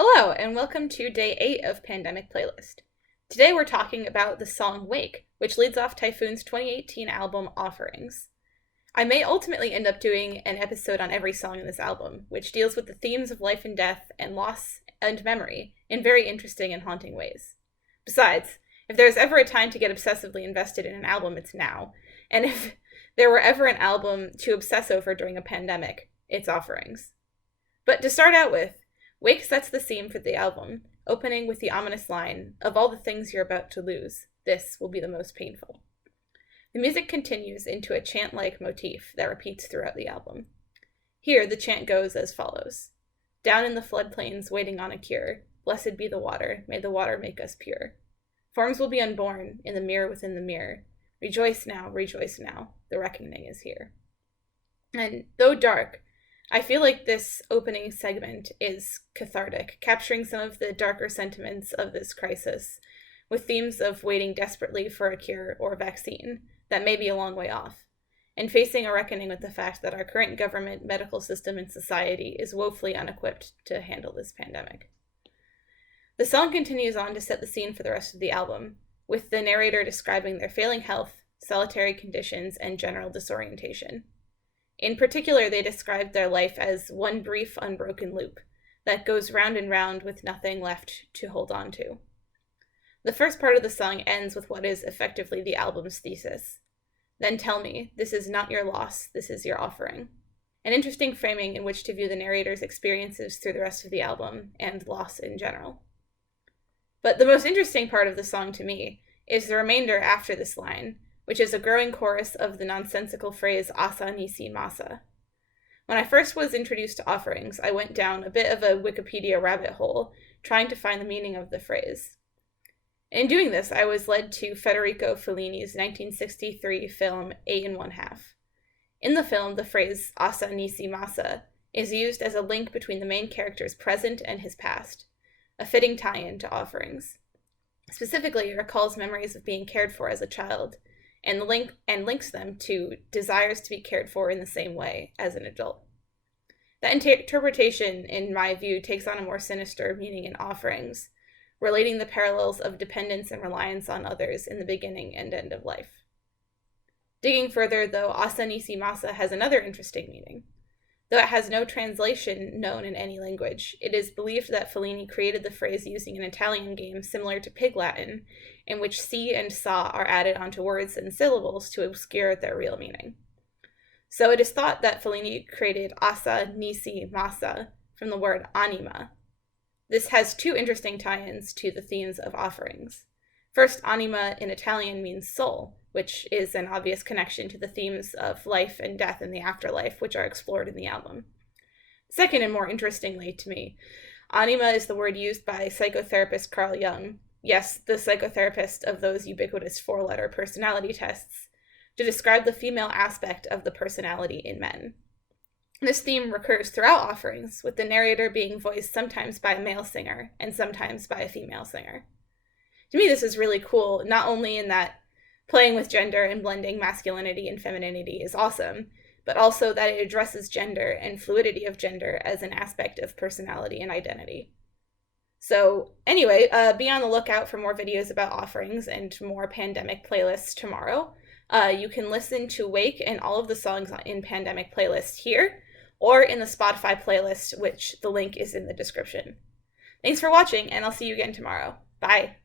Hello, and welcome to day 8 of Pandemic Playlist. Today we're talking about the song Wake, which leads off Typhoon's 2018 album Offerings. I may ultimately end up doing an episode on every song in this album, which deals with the themes of life and death and loss and memory in very interesting and haunting ways. Besides, if there's ever a time to get obsessively invested in an album, it's now. And if there were ever an album to obsess over during a pandemic, it's Offerings. But to start out with, Wake sets the scene for the album, opening with the ominous line, "Of all the things you're about to lose, this will be the most painful." The music continues into a chant-like motif that repeats throughout the album. Here, the chant goes as follows. "Down in the floodplains waiting on a cure, blessed be the water, may the water make us pure. Forms will be unborn in the mirror within the mirror. Rejoice now, the reckoning is here." And though dark, I feel like this opening segment is cathartic, capturing some of the darker sentiments of this crisis, with themes of waiting desperately for a cure or vaccine that may be a long way off, and facing a reckoning with the fact that our current government, medical system, and society is woefully unequipped to handle this pandemic. The song continues on to set the scene for the rest of the album, with the narrator describing their failing health, solitary conditions, and general disorientation. In particular, they described their life as one brief, unbroken loop that goes round and round with nothing left to hold on to. The first part of the song ends with what is effectively the album's thesis. "Then tell me, this is not your loss, this is your offering." An interesting framing in which to view the narrator's experiences through the rest of the album and loss in general. But the most interesting part of the song to me is the remainder after this line, which is a growing chorus of the nonsensical phrase "Asa Nisi Masa." When I first was introduced to Offerings, I went down a bit of a Wikipedia rabbit hole, trying to find the meaning of the phrase. In doing this, I was led to Federico Fellini's 1963 film 8½ In the film, the phrase "Asa Nisi Masa" is used as a link between the main character's present and his past, a fitting tie-in to Offerings. Specifically, it recalls memories of being cared for as a child, and links them to desires to be cared for in the same way as an adult. That interpretation, in my view, takes on a more sinister meaning in Offerings, relating the parallels of dependence and reliance on others in the beginning and end of life. Digging further, though, "Asa Nisi Masa" has another interesting meaning. Though it has no translation known in any language, it is believed that Fellini created the phrase using an Italian game similar to Pig Latin, in which si and sa are added onto words and syllables to obscure their real meaning. So it is thought that Fellini created "Asa Nisi Masa" from the word anima. This has two interesting tie-ins to the themes of Offerings. First, anima in Italian means soul, which is an obvious connection to the themes of life and death in the afterlife, which are explored in the album. Second, and more interestingly to me, anima is the word used by psychotherapist Carl Jung, yes, the psychotherapist of those ubiquitous 4-letter personality tests, to describe the female aspect of the personality in men. This theme recurs throughout Offerings, with the narrator being voiced sometimes by a male singer and sometimes by a female singer. To me, this is really cool, not only in that playing with gender and blending masculinity and femininity is awesome, but also that it addresses gender and fluidity of gender as an aspect of personality and identity. So anyway, be on the lookout for more videos about Offerings and more Pandemic playlists tomorrow. You can listen to Wake and all of the songs in Pandemic playlist here, or in the Spotify playlist, which the link is in the description. Thanks for watching, and I'll see you again tomorrow. Bye!